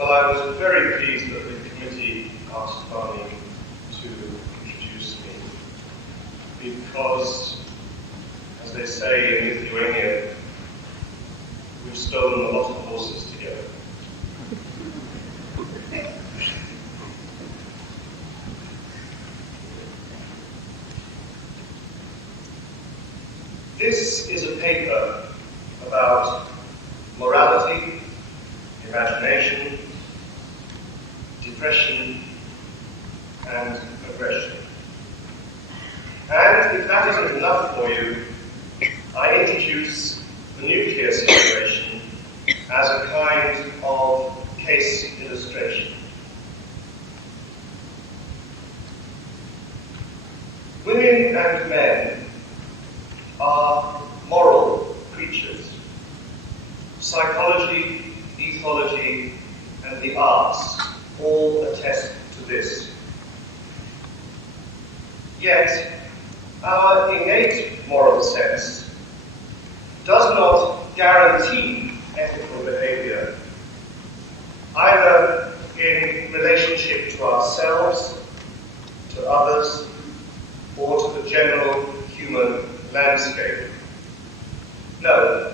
Well, I was very pleased that the committee asked Barney to introduce me, because, as they say in Lithuania, we've stolen a lot of horses together. This is a paper about morality, imagination, depression, and aggression. And if that isn't enough for you, I introduce the nuclear situation as a kind of case illustration. Women and men are moral creatures. Psychology, ethology, and the arts all attest to this. Yet, our innate moral sense does not guarantee ethical behavior, either in relationship to ourselves, to others, or to the general human landscape. No,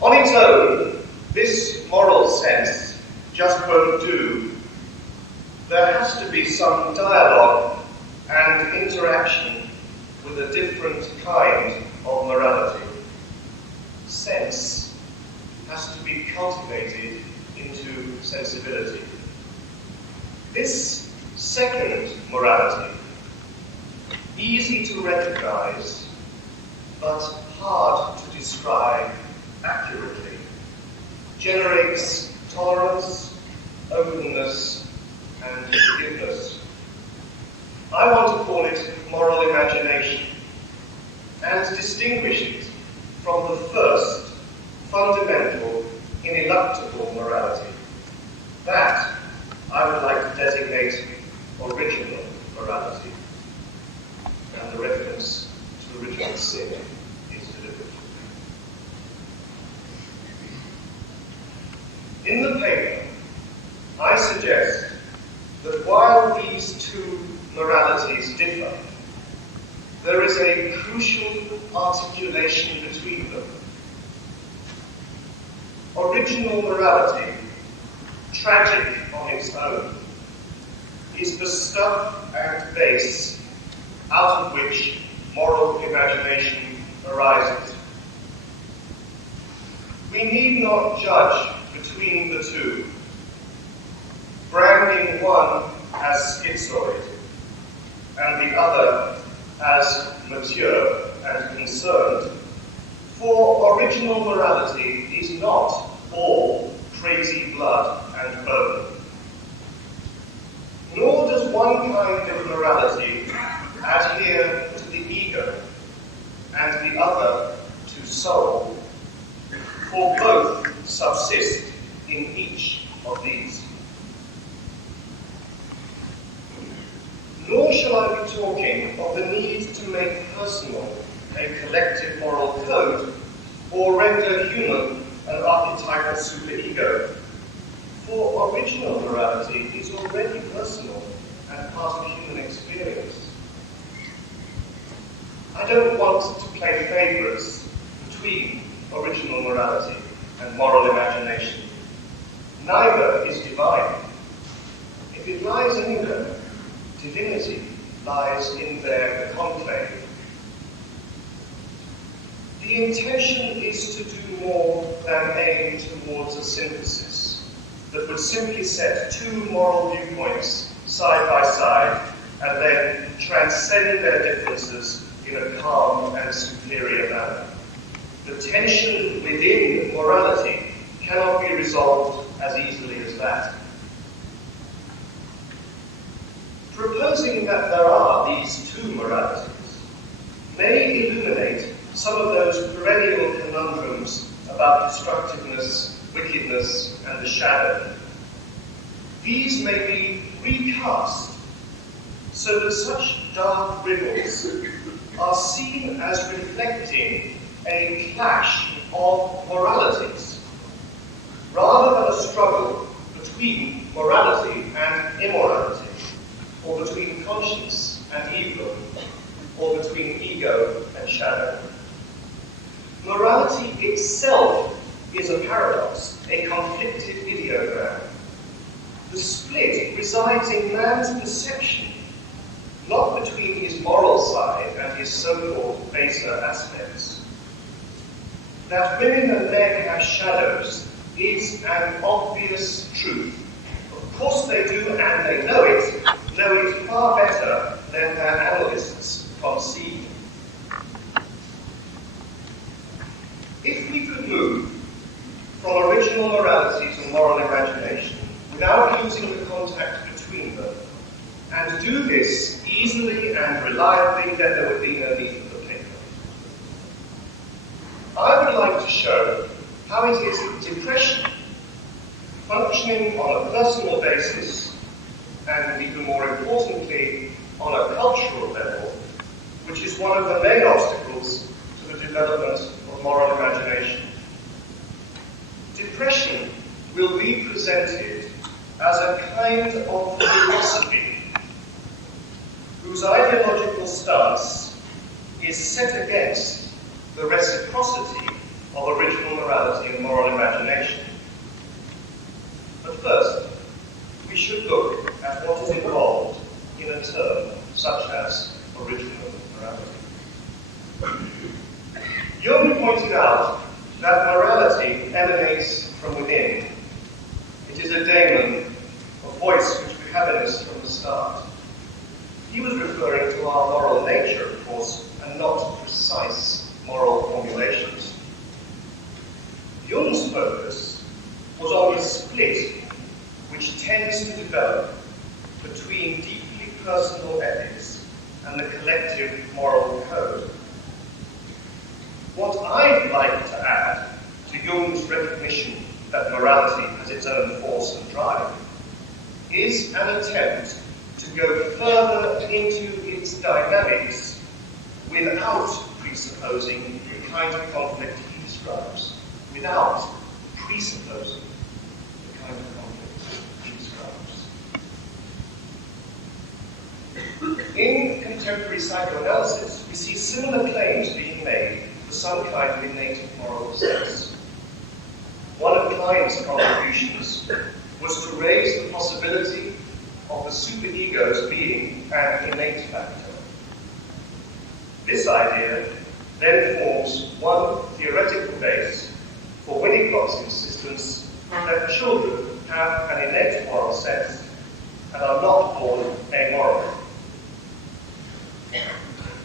on its own, this moral sense just won't do. There has to be some dialogue and interaction with a different kind of morality. Sense has to be cultivated into sensibility. This second morality, easy to recognize, but hard to describe accurately, generates tolerance, openness, and forgiveness. I want to call it moral imagination, and distinguish it from the first, fundamental, ineluctable morality. That I would like to designate original morality, and the reference to original sin is deliberate. In the paper, I suggest that while these two moralities differ, there is a crucial articulation between them. Original morality, tragic on its own, is the stuff and base out of which moral imagination arises. We need not judge between the two, branding one as schizoid and the other as mature and concerned, for original morality is not all crazy blood and bone. Nor does one kind of morality adhere to the ego and the other to soul, for both subsist in each of these. Nor shall I be talking of the need to make personal a collective moral code, or render human an archetypal superego. For original morality is already personal and part of human experience. I don't want to play favourites between original morality and moral imagination. Neither is divine. If it lies anywhere, divinity lies in their conclave. The intention is to do more than aim towards a synthesis that would simply set two moral viewpoints side by side and then transcend their differences in a calm and superior manner. The tension within morality cannot be resolved as easily as that. Proposing that there are these two moralities may illuminate some of those perennial conundrums about destructiveness, wickedness, and the shadow. These may be recast so that such dark riddles are seen as reflecting a clash of moralities, rather than a struggle between morality and immorality, or between conscience and evil, or between ego and shadow. Morality itself is a paradox, a conflicted ideogram. The split resides in man's perception, not between his moral side and his so-called baser aspects. That women and men have shadows is an obvious truth. Of course they do, and they know it far better than their analysts concede. If we could move from original morality to moral imagination without losing the contact between them, and do this easily and reliably, then there would be no need for the paper. I would like to show how it is depression, functioning on a personal basis, and even more importantly, on a cultural level, which is one of the main obstacles to the development of moral imagination. Depression will be presented as a kind of philosophy whose ideological stance is set against the reciprocity of original morality and moral imagination. But first, we should look at what is involved in a term such as original morality. Jung pointed out that morality emanates from within. It is a daemon, a voice which we have in us from the start. He was referring to our moral nature, of course, and not precise moral formulations. Jung's focus was on the split which tends to develop between deeply personal ethics and the collective moral code. What I'd like to add to Jung's recognition that morality has its own force and drive is an attempt to go further into its dynamics without presupposing the kind of conflict he describes. Without presupposing the kind of conflict he describes. In contemporary psychoanalysis, we see similar claims being made for some kind of innate moral sense. One of Klein's contributions was to raise the possibility of the superego's being an innate factor. This idea then forms one theoretical base for Winnicott's insistence that children have an innate moral sense and are not born amoral.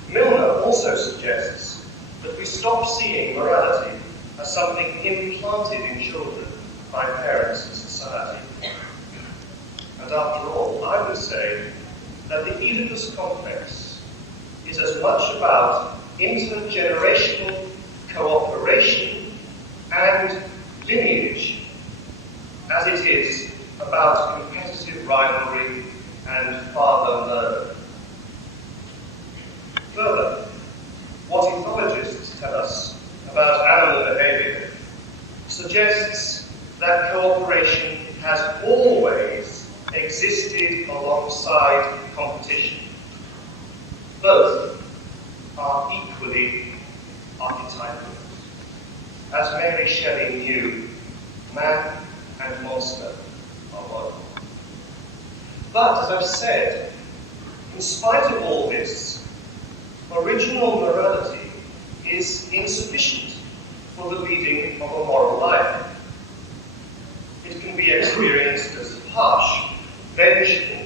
Milner also suggests that we stop seeing morality as something implanted in children by parents and society. And after all, I would say that the Oedipus complex is as much about intergenerational cooperation and lineage as it is about competitive rivalry and father murder. Further, what ethologists tell us about animal behavior suggests that cooperation has always existed alongside competition. Both are equally archetypal. As Mary Shelley knew, man and monster are one. But, as I've said, in spite of all this, original morality is insufficient for the leading of a moral life. It can be experienced as harsh, vengeful,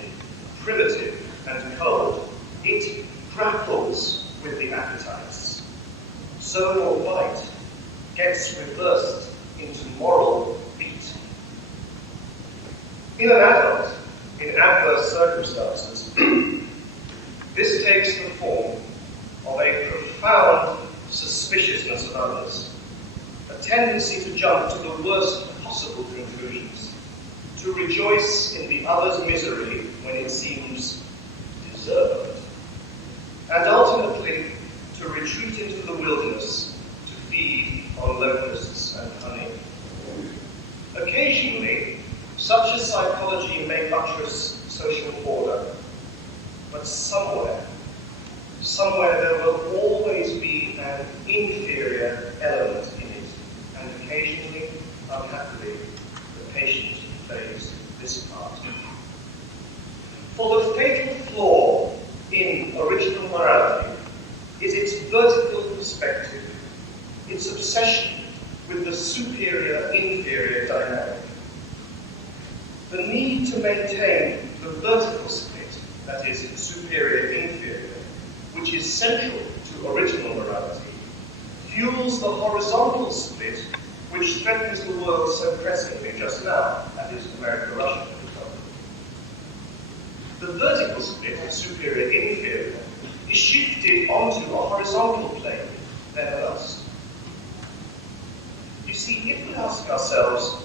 primitive, and cold. It grapples with the appetites. So your bite gets reversed into moral beat. In an adult, in adverse circumstances, this takes the form of a profound suspiciousness of others, a tendency to jump to the worst possible conclusions, to rejoice in the other's misery when it seems deserved, and ultimately to retreat into the wilderness to feed on locusts and honey. Occasionally, such a may buttress social order, but somewhere there will always be an inferior element in it, and occasionally, unhappily, the patient plays this part. For the fatal flaw in original morality is its vertical perspective, its obsession with the superior-inferior dynamic. The need to maintain the vertical split, that is, superior-inferior, which is central to original morality, fuels the horizontal split which threatens the world so pressingly just now, that is, America-Russia, for example. The vertical split, superior-inferior, is shifted onto a horizontal plane, then lust. You see, if we ask ourselves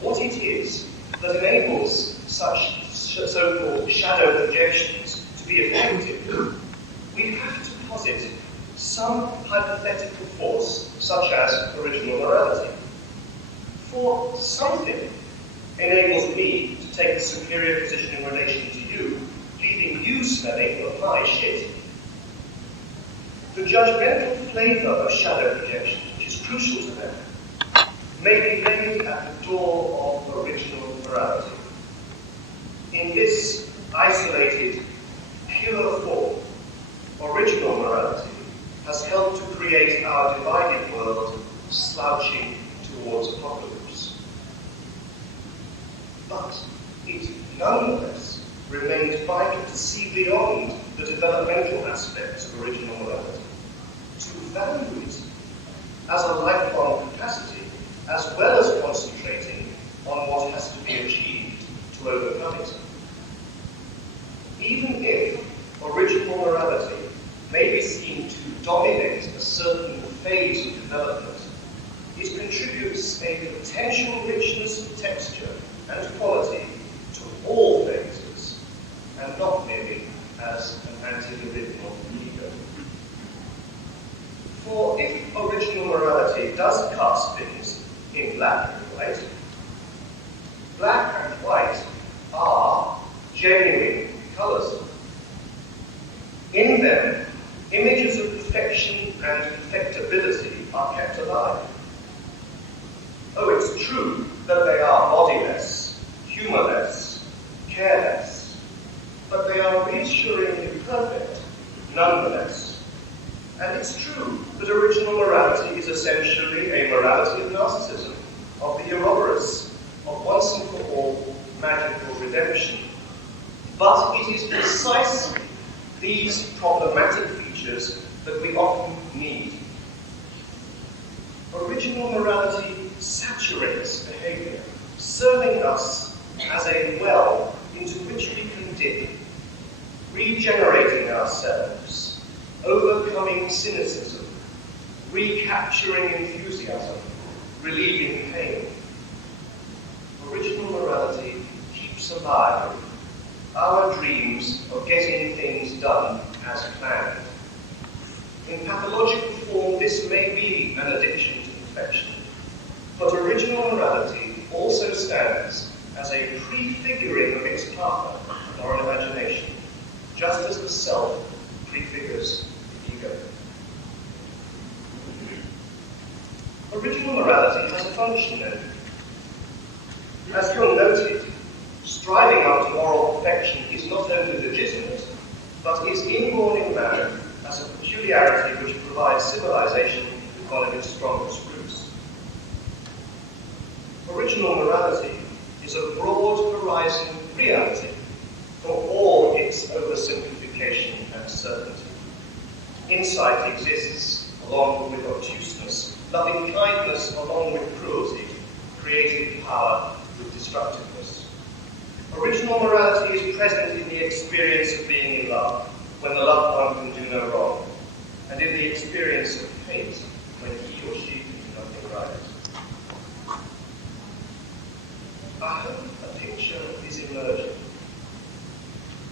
what it is that enables such so-called shadow projections to be effective, we have to posit some hypothetical force, such as original morality. For something enables me to take a superior position in relation to you, leaving you smelling of my shit. The judgmental flavour of shadow projections, which is crucial to them, may be laid at the door of original morality. In this isolated, pure form, original morality has helped to create our divided world slouching towards apocalypse. But it nonetheless remains vital to see beyond the developmental aspects of original morality, to value it as a lifelong capacity, as well as concentrating on what has to be achieved to overcome it. Even if original morality may be seen to dominate a certain phase of development, it contributes a potential richness of texture and quality to all phases, and not merely as an anti-original ego. For if original morality does cast things in black and white are genuine colours. In them, images of perfection and perfectibility are kept alive. Oh, it's true that they are bodiless, humourless, careless, but they are reassuringly perfect nonetheless. And it's true that original morality is essentially a morality of narcissism, of the Ouroboros, of once and for all magical redemption. But it is precisely these problematic features that we often need. Original morality saturates behavior, serving us as a well into which we can dip, regenerating ourselves, overcoming cynicism, recapturing enthusiasm, relieving pain. Original morality keeps alive our dreams of getting things done as planned. In pathological form, this may be an addiction to perfection, but original morality also stands as a prefiguring of its partner, or an imagination, just as the self prefigures the ego. Original morality has a function then. As Jung noted, striving after moral perfection is not only legitimate, but is inborn in man as a peculiarity which provides civilization with one of its strongest roots. Original morality is a broad horizon reality for all its oversimplification and certainty. Insight exists along with obtuseness, loving kindness along with cruelty, creative power with destructiveness. Original morality is present in the experience of being in love, when the loved one can do no wrong, and in the experience of hate, when he or she can do nothing right. I hope a picture is emerging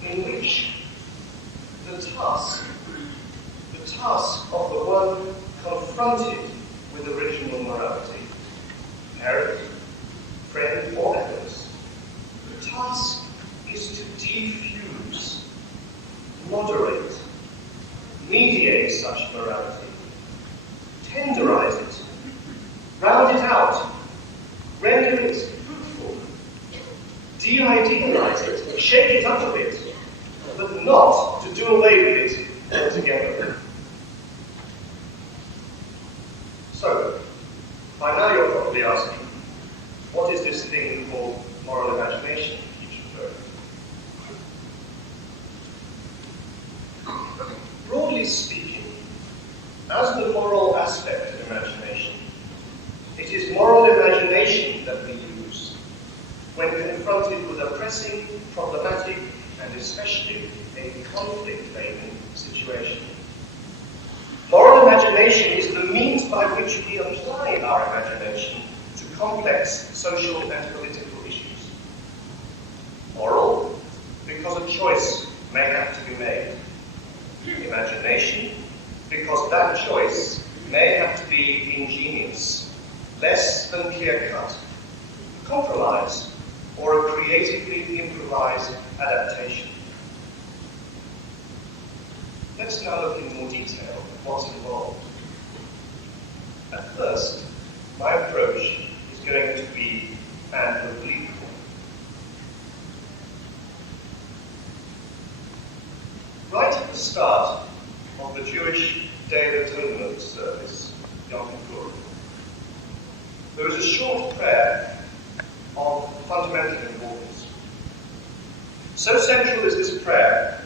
in which the task of the one confronted with original morality, parent, friend, or others, the task is to defuse, moderate, mediate such morality, tenderize it, round it out, render it fruitful, de-idealize it, shake it up a bit, but not to do away with it altogether. So, by now you're probably asking, what is this thing called moral imagination you should learn? Broadly speaking, as the moral aspect of imagination, it is moral imagination that we use when confronted with a pressing, problematic, and especially a conflict-laden situation. Moral imagination is the means by which we apply our imagination to complex social and political issues. Moral, because a choice may have to be made. Imagination, because that choice may have to be ingenious, less than clear-cut, a compromise, or a creatively improvised adaptation. Let's now look in more detail at what's involved. At first, my approach is going to be an oblique one. Right at the start of the Jewish Day of Atonement service, Yom Kippur, there was a short prayer of fundamental importance. So central is this prayer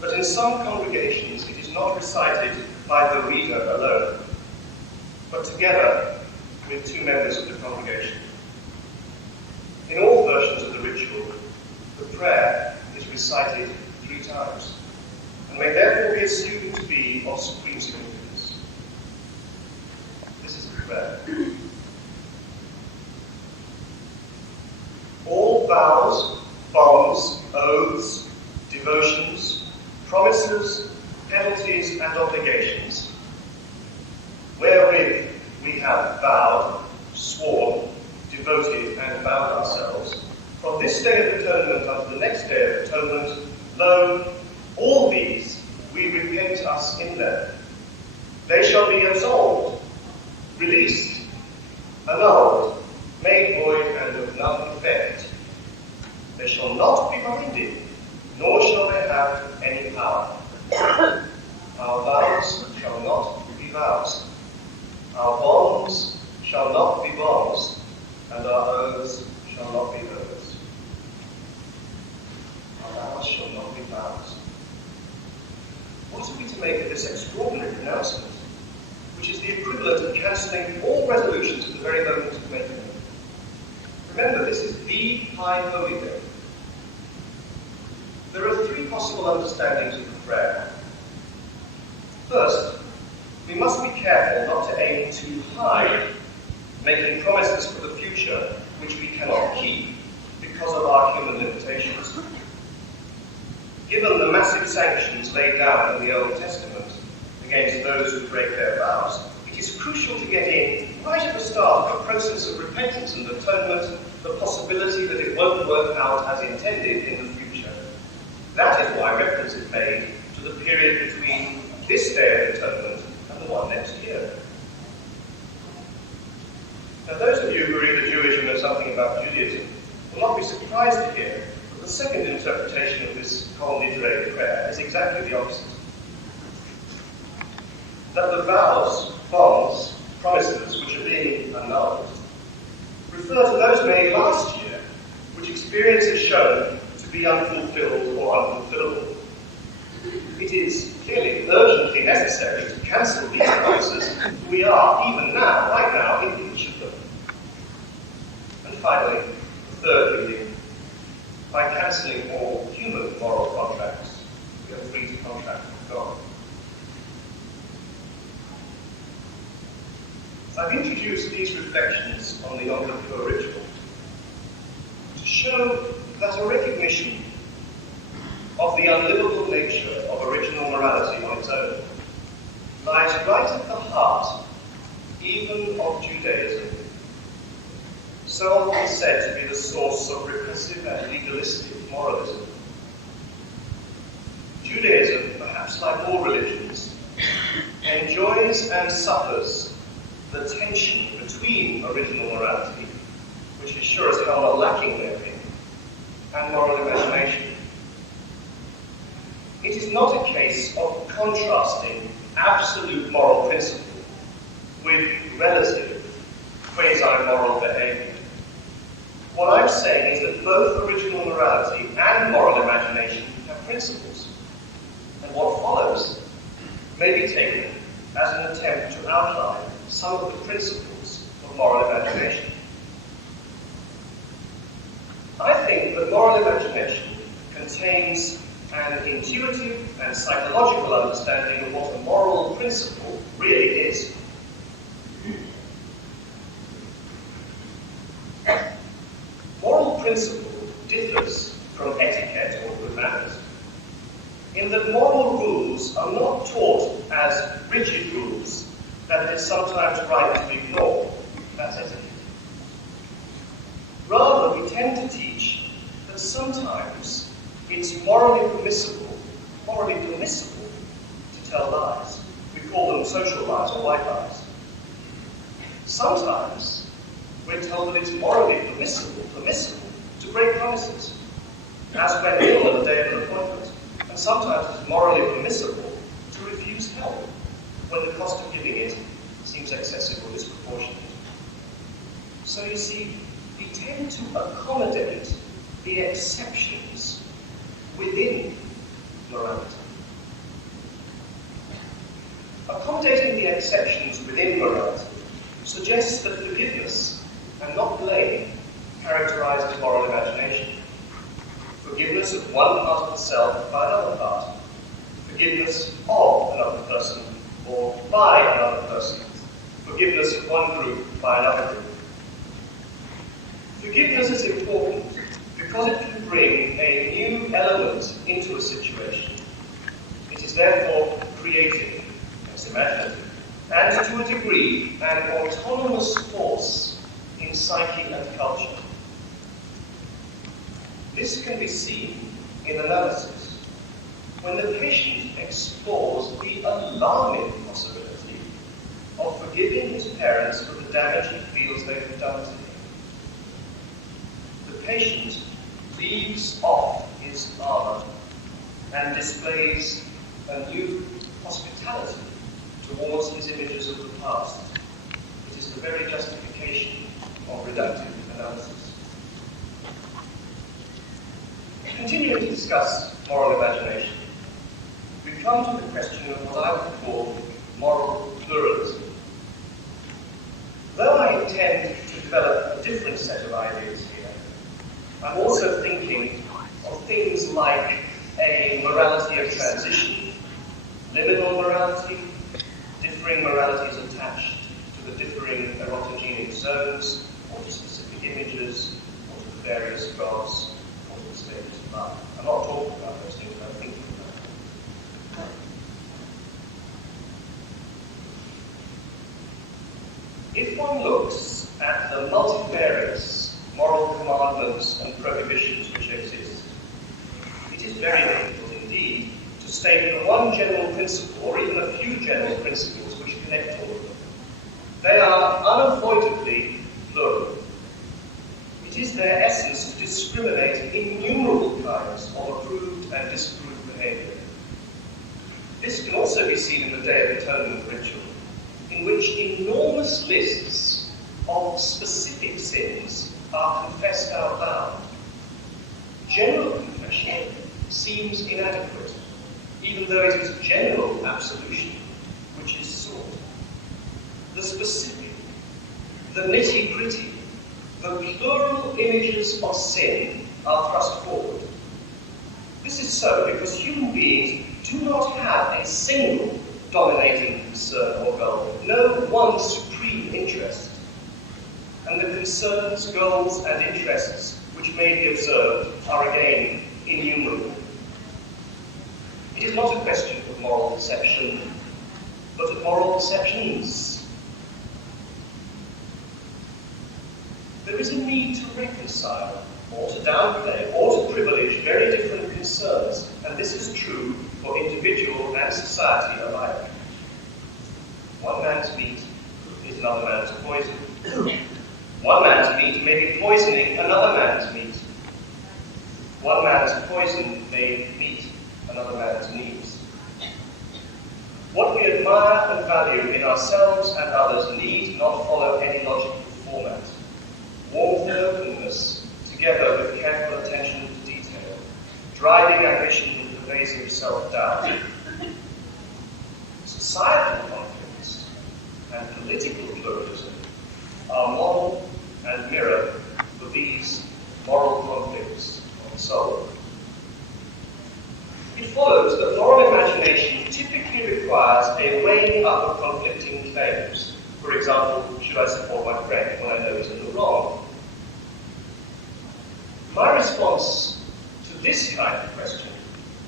that in some congregations it is not recited by the reader alone, but together with two members of the congregation. In all versions of the ritual, the prayer is recited 3 times, and may therefore be assumed to be of supreme significance. This is the prayer. All vows, bonds, oaths, devotions, promises, penalties, and obligations, wherewith we have vowed, sworn, devoted, and bound ourselves, from this day of atonement unto the next day of atonement, lo, all these we repent us in them. They shall be absolved, released, annulled, made void, and of none effect. They shall not be binding, nor shall they have any power. Our vows shall not be vows. Our bonds shall not be bonds, and our oaths shall not be oaths. Our vows shall not be vows. What are we to make of this extraordinary pronouncement, which is the equivalent of cancelling all resolutions at the very moment of making them? Remember, this is the High Holy Day. There are 3 possible understandings of the prayer. First, we must be careful not to aim too high, making promises for the future which we cannot keep because of our human limitations. Given the massive sanctions laid down in the Old Testament against those who break their vows, it is crucial to get in, right at the start of a process of repentance and atonement, the possibility that it won't work out as intended in the future. That is why reference is made to the period between this Day of Atonement and the one next year. Now, those of you who are either Jewish or know something about Judaism will not be surprised to hear that the second interpretation of this Kol Nidre prayer is exactly the opposite. That the vows, bonds, promises which are being annulled refer to those made last year, which experience has shown to be unfulfilled or unfulfillable. It is clearly urgently necessary to cancel these promises. We are, even now, right now, in breach of them. And finally, the third reading, by cancelling all human moral contracts, we are free to contract with God. I've introduced these reflections on the Yom Kippur ritual to show that a recognition of the unlivable nature of original morality on its own lies right at the heart even of Judaism, so often said to be the source of repressive and legalistic moralism. Judaism, perhaps like all religions, enjoys and suffers the tension between original morality, which is sure as hell not lacking therein, and moral imagination. It is not a case of contrasting absolute moral principle with relative quasi-moral behavior. What I'm saying is that both original morality and moral imagination have principles, and what follows may be taken as an attempt to outline some of the principles of moral imagination. I think that moral imagination contains an intuitive and psychological understanding of what a moral principle really is. Moral principle differs from etiquette or good manners in that moral rules are not taught as rigid rules that it is sometimes right to ignore. That's etiquette. Rather, we tend to teach that sometimes it's morally permissible to tell lies. We call them social lies or white lies. Sometimes we're told that it's morally permissible to break promises, as when ill on the day of an appointment. And sometimes it's morally permissible to refuse help when the cost of giving it seems excessive or disproportionate. So you see, we tend to accommodate the exceptions within morality. Accommodating the exceptions within morality suggests that forgiveness and not blame characterizes moral imagination. Forgiveness of one part of the self by another part. Forgiveness of another person or by another person. Forgiveness of one group by another group. Forgiveness is important because it can bring a new element into a situation. It is therefore creative, it's imaginative, and to a degree an autonomous force in psyche and culture. This can be seen in analysis when the patient explores the alarming possibility of forgiving his parents for the damage he feels they have done to him. The patient leaves off his armor and displays a new hospitality towards his images of the past. It is the very justification of reductive analysis. Continuing to discuss moral imagination, we come to the question of what I would call moral pluralism. Though I intend to develop a different set of ideas here, I'm also thinking of things like a morality of transition, liminal morality, differing moralities attached to the differing erotogenic zones, or to specific images, or to the various gods, or to the stages of life. I'm not talking about those things, I'm thinking about them. If one looks at the multifarious moral commandments and prohibitions which exist, it is very difficult indeed to state one general principle or even a few general principles which connect all of them. They are unavoidably plural. It is their essence to discriminate innumerable kinds of approved and disapproved behavior. This can also be seen in the Day of Atonement ritual, in which enormous lists of specific sins are confessed out loud. General confession seems inadequate, even though it is general absolution which is sought. The specific, the nitty-gritty, the plural images of sin are thrust forward. This is so because human beings do not have a single dominating concern or goal, no one supreme interest. And the concerns, goals, and interests which may be observed are again innumerable. It is not a question of moral perception, but of moral perceptions. There is a need to reconcile, or to downplay, or to privilege very different concerns, and this is true for individual and society alike. One man's meat is another man's poison. One man's meat may be poisoning another man's meat. One man's poison may meet another man's needs. What we admire and value in ourselves and others need not follow any logical format. Warmth and openness, together with careful attention to detail, driving ambition and pervasive self-doubt. Societal conflicts and political pluralism are model and mirror for these moral conflicts of the soul. It follows that moral imagination typically requires a weighing up of conflicting claims. For example, should I support my friend when I know he's in the wrong? My response to this kind of question,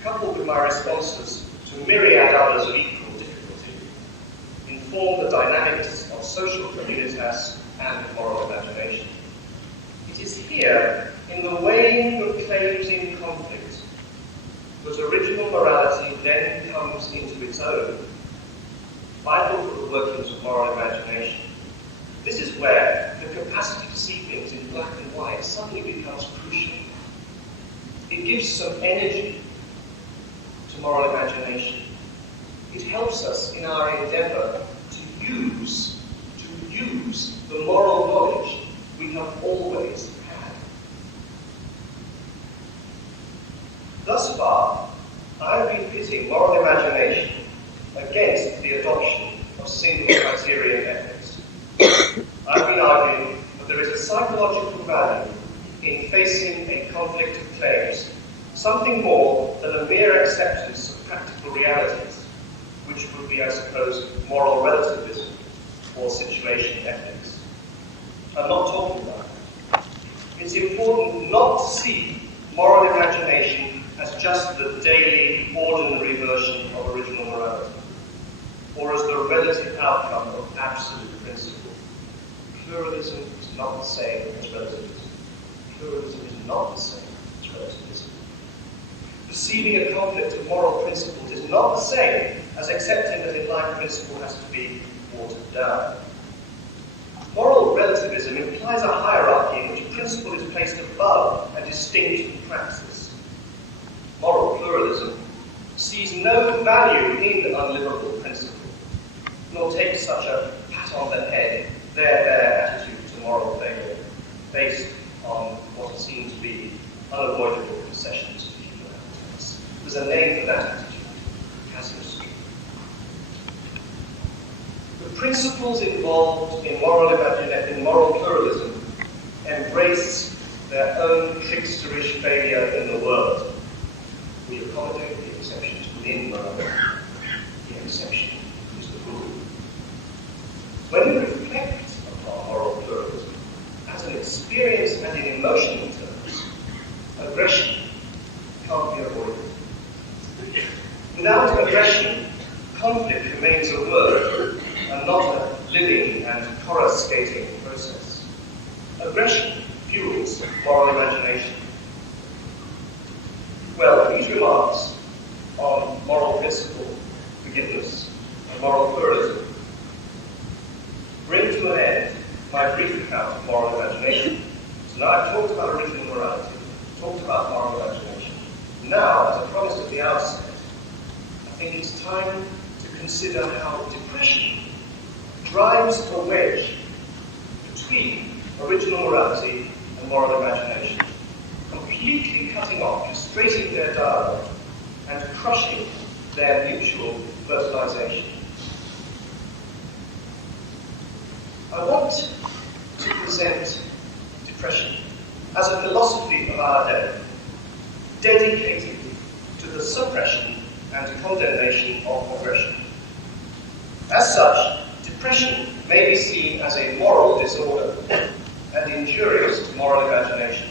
coupled with my responses to myriad others of equal difficulty, inform the dynamics of social communitas and moral imagination. It is here, in the weighing of claims in conflict, that original morality then comes into its own, vital for the workings of moral imagination. This is where the capacity to see things in black and white suddenly becomes crucial. It gives some energy to moral imagination. It helps us in our endeavour to use the moral knowledge we have always had. Thus far, I've been pitting moral imagination against the adoption of single criterion ethics. I've been arguing that there is a psychological value in facing a conflict of claims, something more than a mere acceptance of practical realities, which would be, I suppose, moral relativism or situation ethics. I'm not talking about it. It's important not to see moral imagination as just the daily, ordinary version of original morality, or as the relative outcome of absolute principle. Pluralism is not the same as relativism. Pluralism is not the same as relativism. Perceiving a conflict of moral principles is not the same as accepting that a life principle has to be watered down. Moral relativism implies a hierarchy in which a principle is placed above and distinct from praxis. Moral pluralism sees no value in unlivable principle, nor takes such a pat on the head, there attitude to moral failure, based on what seem to be unavoidable concessions to human appetites. There's a name for that attitude: casuistry. The principles involved in moral pluralism embrace their own tricksterish failure in the world. We accommodate the exceptions within morality. The exception is the rule. When we reflect upon moral pluralism as an experience and in emotional terms, aggression can't be avoided. Without aggression, conflict remains a word and not a living and coruscating process. Aggression fuels moral imagination. Well, these remarks on moral principle, forgiveness, and moral pluralism bring to an end my brief account of moral imagination. So now I've talked about original morality, talked about moral imagination. Now, as I promised at the outset, I think it's time to consider how depression drives a wedge between original morality and moral imagination, completely cutting off, castrating their dialogue, and crushing their mutual fertilization. I want to present depression as a philosophy of our day, dedicated to the suppression and condemnation of aggression. As such, depression may be seen as a moral disorder and injurious to moral imagination.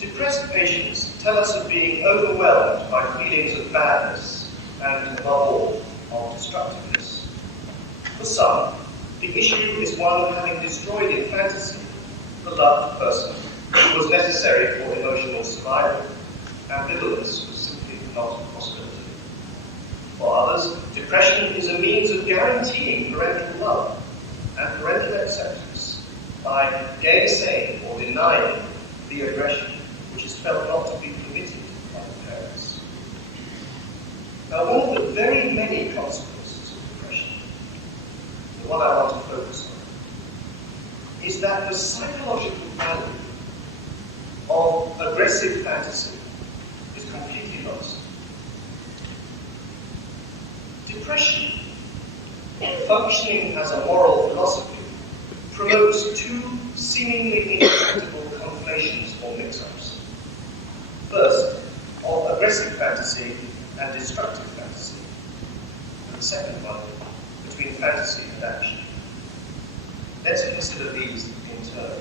Depressed patients tell us of being overwhelmed by feelings of badness and, above all, of destructiveness. For some, the issue is one of having destroyed in fantasy the loved person who was necessary for emotional survival. Ambivalence was simply not a possibility. For others, depression is a means of guaranteeing parental love and parental acceptance by gainsaying or denying the aggression which is felt not to be permitted by the parents. Now, one of the very many consequences of depression, the one I want to focus on, is that the psychological value of aggressive fantasy is completely lost. Depression, functioning as a moral philosophy, promotes two seemingly intractable conflations or mix-ups. First, of aggressive fantasy and destructive fantasy. And the second one, between fantasy and action. Let's consider these in turn.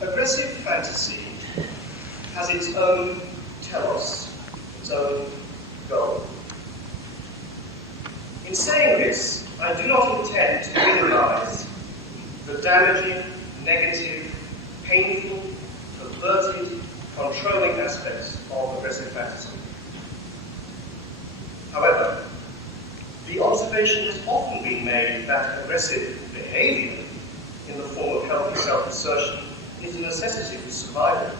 Aggressive fantasy has its own telos, its own goal. In saying this, I do not intend to minimize the damaging, negative, painful, perverted, controlling aspects of aggressive fantasy. However, the observation has often been made that aggressive behavior in the form of healthy self-assertion is a necessity for survival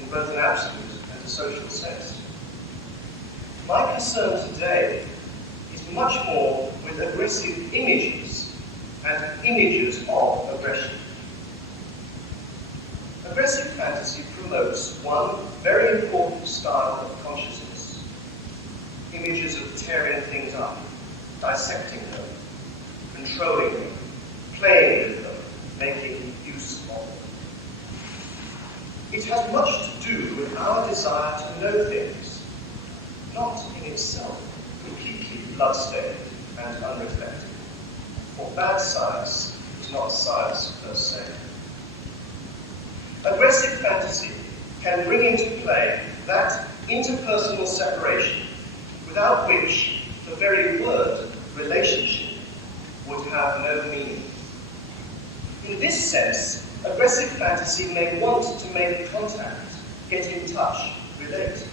in both an absolute and a social sense. My concern today is much more with aggressive images and images of aggression. Aggressive fantasy promotes one very important style of consciousness: images of tearing things up, dissecting them, controlling them, playing with them, making use of them. It has much to do with our desire to know things, not in itself completely bloodstained and unreflected. For bad science is not science per se. Aggressive fantasy can bring into play that interpersonal separation without which the very word relationship would have no meaning. In this sense, aggressive fantasy may want to make contact, get in touch, relate.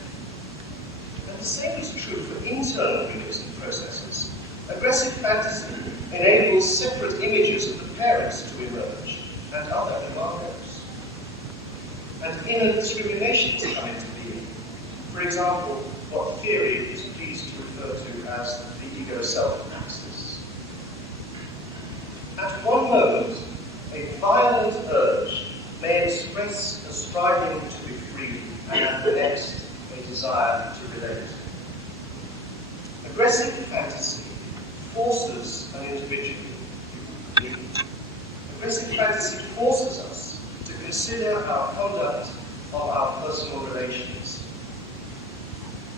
And the same is true for internal units and processes. Aggressive fantasy enables separate images of the parents to emerge and other embargoes. And inner discriminations come into being. For example, what theory is pleased to refer to as the ego-self axis. At one moment, a violent urge may express a striving to be free, and at the next, a desire to relate. Aggressive fantasy forces an individual. Aggressive fantasy forces us to consider our conduct of our personal relations.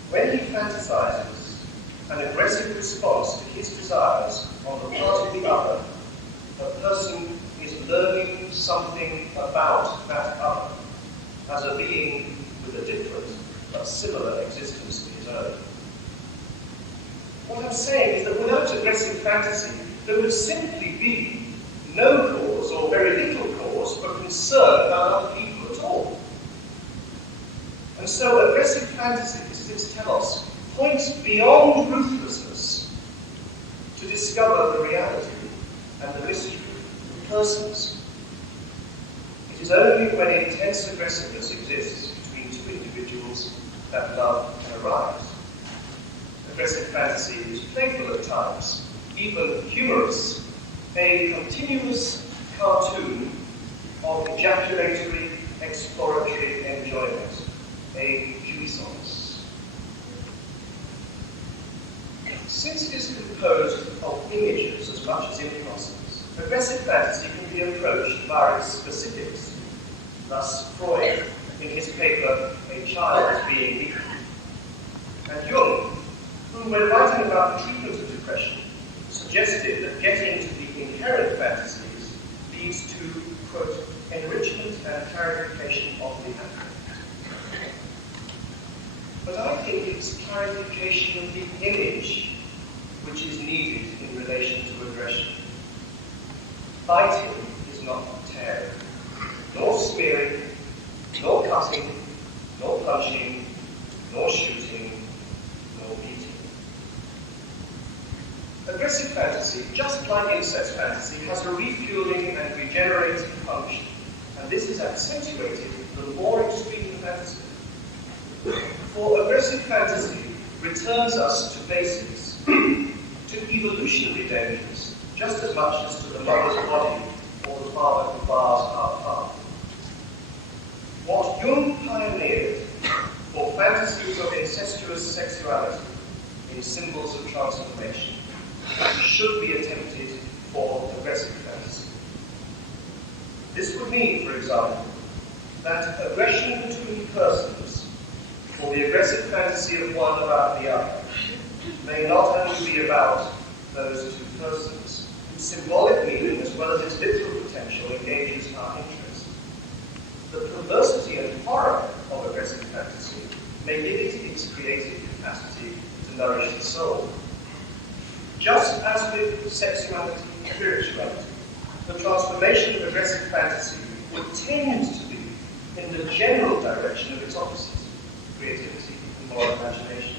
When he fantasizes an aggressive response to his desires on the part of the other, a person is learning something about that other as a being with a different but similar existence to his own. What I'm saying is that without aggressive fantasy, there would simply be no cause or very little cause for concern about other people at all. And so aggressive fantasy, this is its telos, points beyond ruthlessness to discover the reality and the mystery of persons. It is only when intense aggressiveness exists between two individuals that love can arise. Aggressive fantasy is playful at times, even humorous, a continuous cartoon of ejaculatory, exploratory enjoyment, a jouissance. Since it is composed of images as much as impulses, aggressive fantasy can be approached via its specifics. Thus, Freud, in his paper, A Child as Being Equal, and Jung, who, when writing about the treatment of depression, suggested that getting to the inherent fantasies leads to, quote, enrichment and clarification of the affect. But I think it's clarification of the image which is needed in relation to aggression. Biting is not tearing. cutting, nor punching, nor shooting, nor beating. Aggressive fantasy, just like incest fantasy, has a refueling and regenerating function, and this is accentuated the more extreme the fantasy. For aggressive fantasy returns us to basics, to evolutionary dangers, just as much as to the mother's body or the father who bars our path. What Jung pioneered for fantasies of incestuous sexuality in symbols of transformation should be attempted for aggressive fantasy. This would mean, for example, that aggression between persons, or the aggressive fantasy of one about the other, may not only be about those two persons, whose symbolic meaning as well as its literal potential engages our interest. The perversity and horror of aggressive fantasy may give it its creative capacity to nourish the soul. Just as with sexuality and spirituality, the transformation of aggressive fantasy would tend to be in the general direction of its opposites, creativity and moral imagination,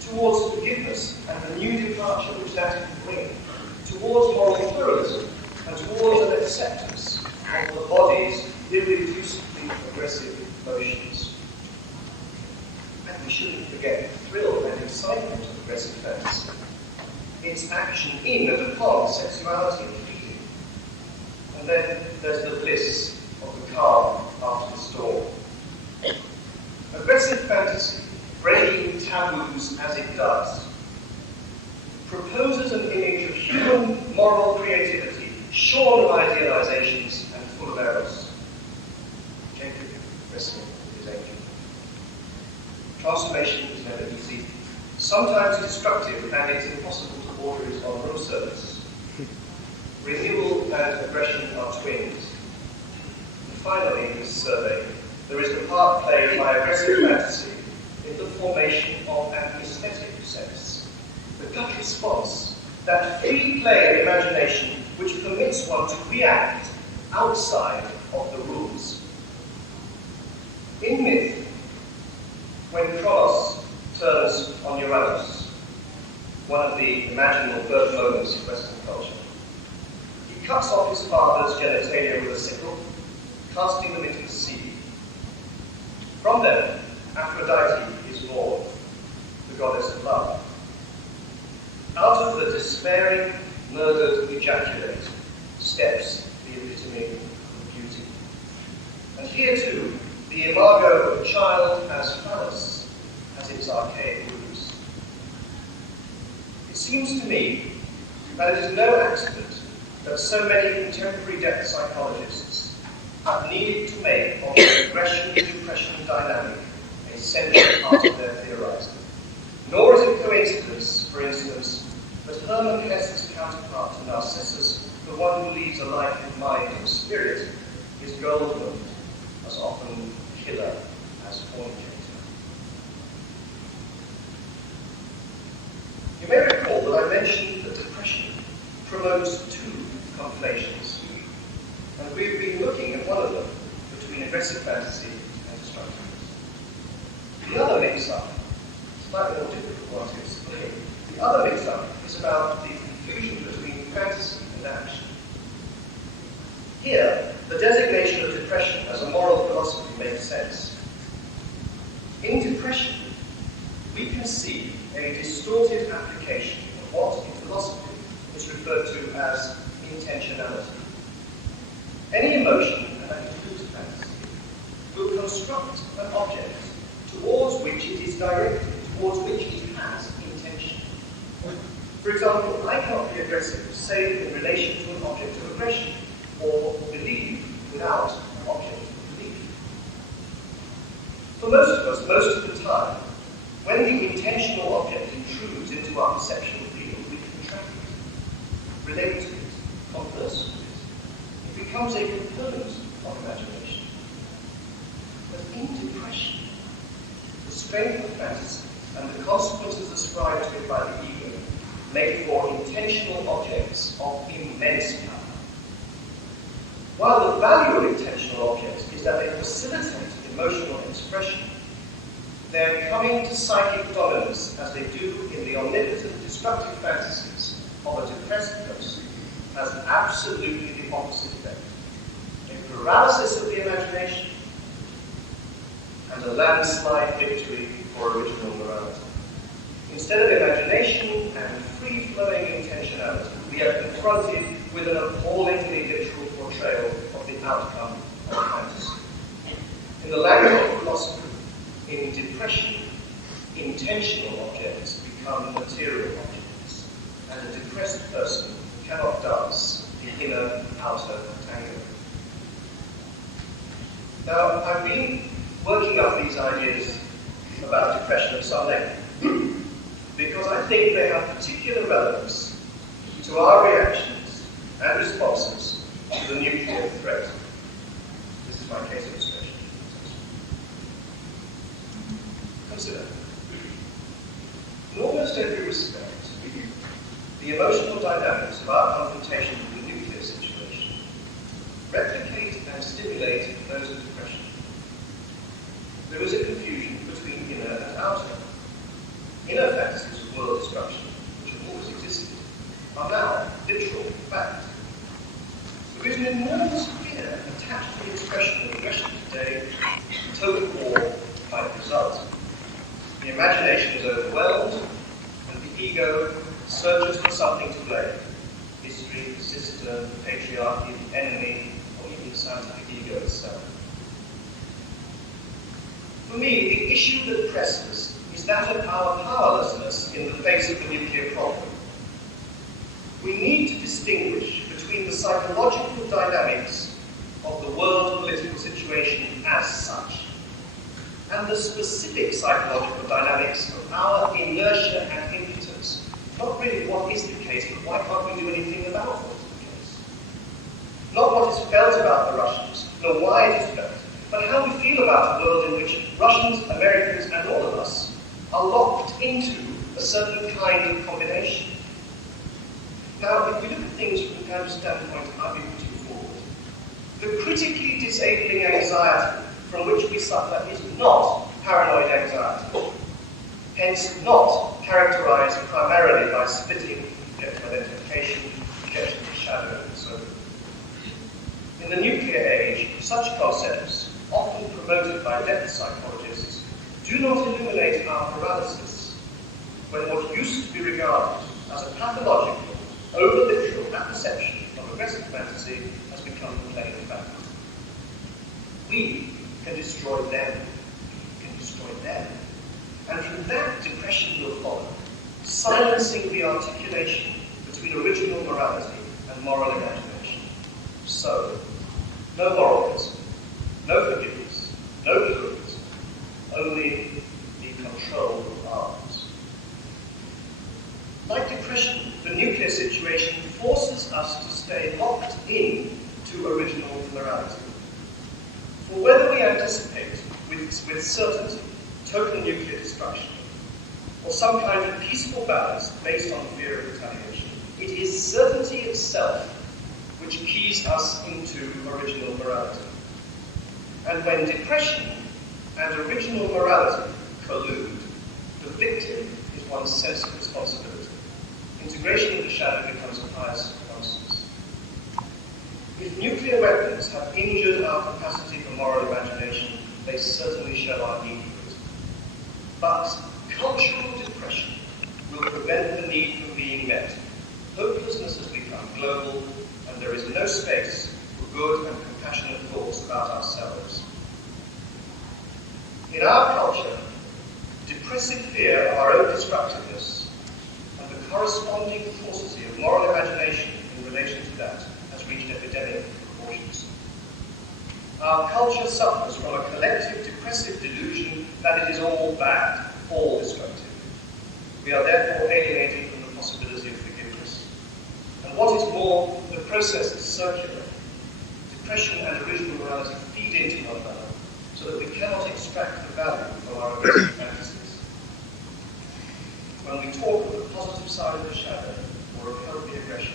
towards forgiveness and the new departure which that can bring, towards moral pluralism and towards an acceptance of the body's irreducibly aggressive emotions. And we shouldn't forget the thrill and excitement of aggressive fantasy, its action in and upon sexuality and feeding. And then there's the bliss of the calm after the storm. Aggressive fantasy, breaking taboos as it does, proposes an image of human moral creativity, shorn of idealizations and full of errors. Jacob wrestling with his angel. Transformation is never easy, sometimes destructive, and it's impossible to order it on room service. Renewal and aggression are twins. And finally, in this survey, there is the part played by aggressive fantasy in the formation of an aesthetic sense. The gut response, that free play of imagination which permits one to react outside of the rules. In myth, when Kronos turns on Uranus, one of the imaginable birth moments of Western culture, he cuts off his father's genitalia with a sickle, casting them into the sea. From them, Aphrodite is born, the goddess of love. Out of the despairing, murdered ejaculate steps the epitome of beauty. And here too, the imago of the child as phallus has its archaic roots. It seems to me that it is no accident that so many contemporary depth psychologists have needed to make of the aggression-depression dynamic a central part of their theorizing. Nor is it coincidence, for instance, that Hermann Hesse's counterpart to Narcissus, the one who leads a life of mind and spirit, is Goldmund, as often killer as fornicator. You may recall that I mentioned that depression promotes two conflations, and we've been looking at one of them between aggressive fantasy and destructiveness. The other mix-up, slightly more difficult one to explain, the other mix-up is about the confusion between fantasy and action. Here, the designation of depression as a moral philosophy makes sense. In depression, we can see a distorted application of what in philosophy is referred to as intentionality. Any emotion, and that includes fantasy, will construct an object towards which it is directed, towards which it has intention. For example, I cannot be aggressive save in relation to an object of aggression, or believe without an object of belief. For most of us, most of the time, when the intentional object intrudes into our perceptual field, we contract it, relate to it, converse with it. It becomes a component of imagination. But in depression, the strength of fantasy and the consequences ascribed to it by the ego make for intentional objects of immense power. While the value of intentional objects is that they facilitate emotional expression, they are coming to psychic dominance as they do in the omnipotent destructive fantasies of a depressed person, has absolutely the opposite effect. A paralysis of the imagination and a landslide victory for original morality. Instead of imagination and free-flowing intentionality, we are confronted with an appallingly literal portrayal of the outcome of fantasy. In the language of philosophy, in depression, intentional objects become material objects, and a depressed person cannot dance the inner-outer tango. Now, I've been working up these ideas about depression at some length, because I think they have particular relevance to our reactions and responses to the nuclear threat. This is my case illustration. Consider, in almost every respect, the emotional dynamics of our confrontation with the nuclear situation replicate and stimulate those of depression. There is a confusion between inner and outer. Inner fantasies of world destruction, which have always existed, are now literal fact. There is an enormous fear attached to the expression of aggression today, total war might result. The imagination is overwhelmed, and the ego searches for something to blame. History, the system, the patriarchy, the enemy, or even the scientific ego itself. For me, the issue that presses is that of our powerlessness in the face of the nuclear problem. We need to distinguish between the psychological dynamics of the world political situation as such, and the specific psychological dynamics of our inertia and impotence. Not really what is the case, but why can't we do anything about what is the case? Not what is felt about the Russians, nor why it is felt, but how we feel about a world in which Russians, Americans, and all of us are locked into a certain kind of combination. Now, if we look at things from the kind of standpoint I've been putting forward, the critically disabling anxiety from which we suffer is not paranoid anxiety, hence not characterized primarily by splitting objective identification, projection of shadow, and so forth. In the nuclear age, such concepts, often promoted by depth psychologists, do not illuminate our paralysis, when what used to be regarded as a pathological, over-literal apperception of aggressive fantasy has become the plain fact. We can destroy them. And from that, depression will follow, silencing the articulation between original morality and moral imagination. So, no moralism, no forgiveness, no pluralism, only the control of arms. Like depression, the nuclear situation forces us to stay locked in to original morality. For whether we anticipate with certainty total nuclear destruction, or some kind of peaceful balance based on fear of retaliation, it is certainty itself which keys us into original morality. And when depression and original morality collude, the victim is one's sense of responsibility. Integration of the shadow becomes a pious nonsense. If nuclear weapons have injured our capacity for moral imagination, they certainly show our need for it. But cultural depression will prevent the need from being met. Hopelessness has become global, and there is no space for good and compassionate thoughts about ourselves. In our culture, depressive fear of our own destructiveness and the corresponding paucity of moral imagination in relation to that has reached epidemic proportions. Our culture suffers from a collective depressive delusion that it is all bad, all destructive. We are therefore alienated from the possibility of forgiveness. And what is more, the process is circular. Depression and original morality feed into one another, so that we cannot extract the value from our aggressive fantasies. When we talk of the positive side of the shadow, or of healthy aggression,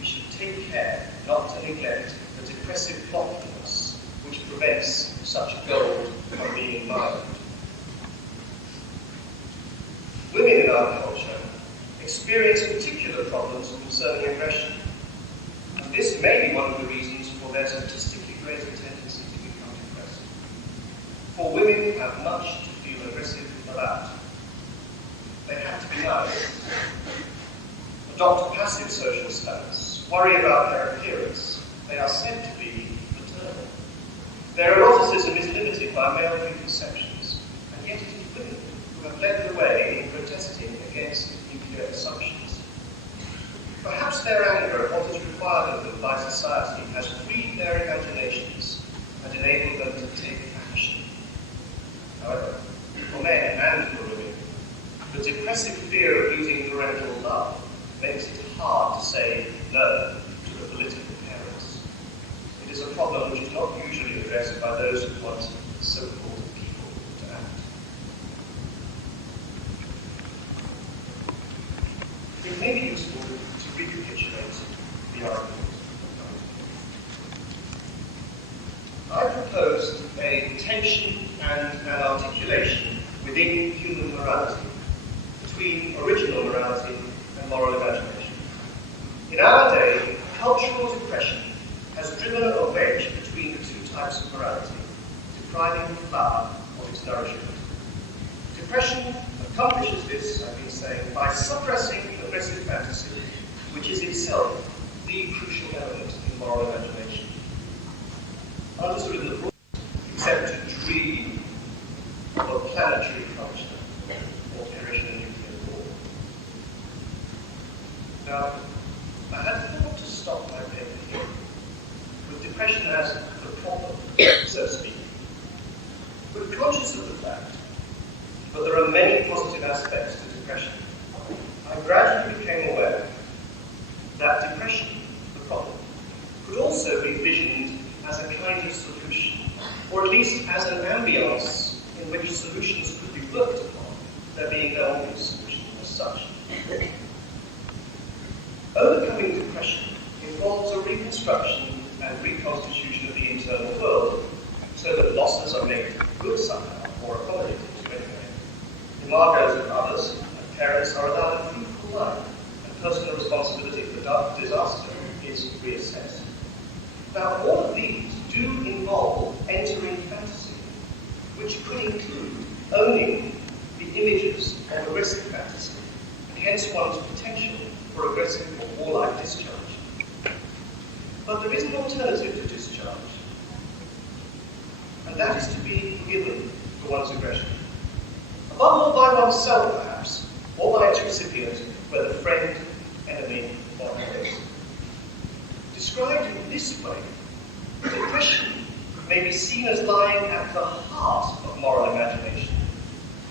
we should take care not to neglect the depressive block in us, which prevents such gold from being experience particular problems concerning aggression. And this may be one of the reasons for their statistically greater tendency to become depressed. For women have much to feel aggressive about. They have to be nice, adopt a passive social stance, worry about their appearance. They are said to be maternal. Their eroticism is limited by male preconceptions, and yet it is women who have led the way in protesting against nuclear assumptions. Perhaps their anger at what is required of them by society has freed their imaginations and enabled them to take action. However, for men and for women, the depressive fear of losing parental love makes it hard to say no to the political parents. It is a problem which is not usually addressed by those who want so-called people to act. It may be useful to recapitulate the argument. I proposed a tension and an articulation within human morality between original morality and moral imagination. In our day, cultural depression has driven a wedge between the two types of morality, depriving the flower of its nourishment. Depression accomplishes this, I've been saying, by suppressing aggressive fantasy, which is itself the crucial element in moral imagination. Understood in the broad, accepted dream of a planetary culture or perish in a nuclear war. Now, I had thought to stop my paper here with depression as the problem, so to speak. We're conscious of the fact, but there are many positive aspects to depression. I gradually became aware that depression, the problem, could also be visioned as a kind of solution, or at least as an ambience in which solutions could be worked upon, there being no obvious solution as such. Overcoming depression involves a reconstruction and reconstitution of the internal world, so that losses are made good somehow, or accommodated to anyway. Imagoes of others and parents are allowed a fruitful life, and personal responsibility for disaster is reassessed. Now, all of these do involve entering fantasy, which could include owning the images of aggressive fantasy, and hence one's potential for aggressive or warlike discharge. But there is an alternative to discharge, and that is to be forgiven for one's aggression. Above all by oneself, perhaps, or by its recipient, whether friend, enemy, or hate. Described in this way, depression may be seen as lying at the heart of moral imagination,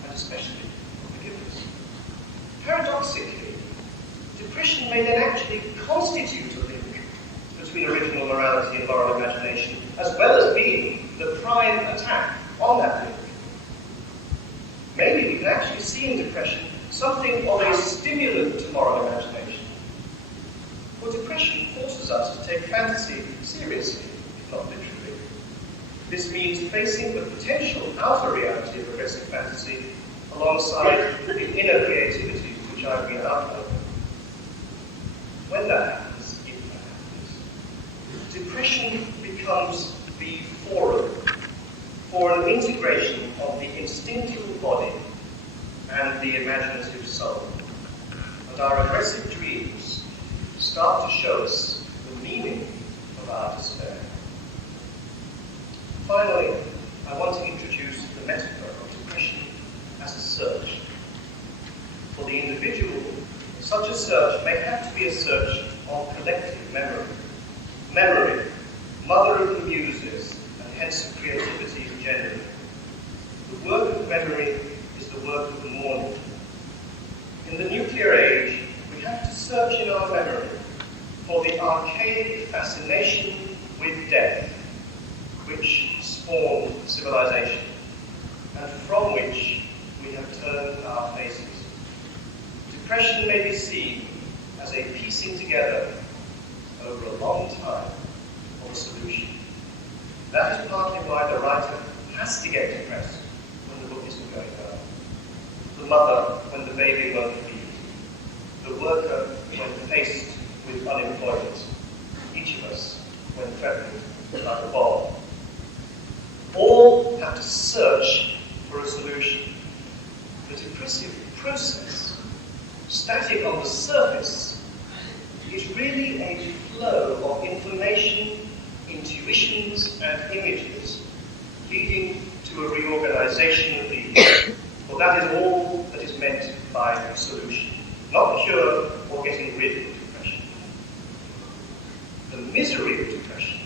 and especially forgiveness. Paradoxically, depression may then actually constitute a link between original morality and moral imagination, as well as being the prime attack on that link. Maybe we can actually see in depression something of a stimulant to moral imagination. For depression forces us to take fantasy seriously, if not literally. This means facing the potential outer reality of aggressive fantasy alongside the inner creativity which I've been outlining. When that happens, if that happens, depression becomes the forum for an integration of the instinctual body and the imaginative soul. And our aggressive dreams start to show us the meaning of our despair. Finally, I want to introduce the metaphor of depression as a search. For the individual, such a search may have to be a search of collective memory. Memory, mother of the muses, and hence of creativity generally. The work of memory is the work of the mourning. In the nuclear age, we have to search in our memory for the archaic fascination with death, which spawned civilization, and from which we have turned our faces. Depression may be seen as a piecing together over a long time of a solution. That is partly why the writer has to get depressed when the book isn't going well. The mother when the baby won't feed. the worker when faced with unemployment, each of us when threatened by the bomb. All have to search for a solution. The depressive process, static on the surface, is really a flow of information, intuitions, and images leading to a reorganization of these. Well, that is all that is meant by a solution, not cure or getting rid of depression. The misery of depression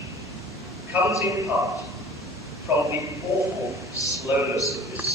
comes in part from the awful slowness of this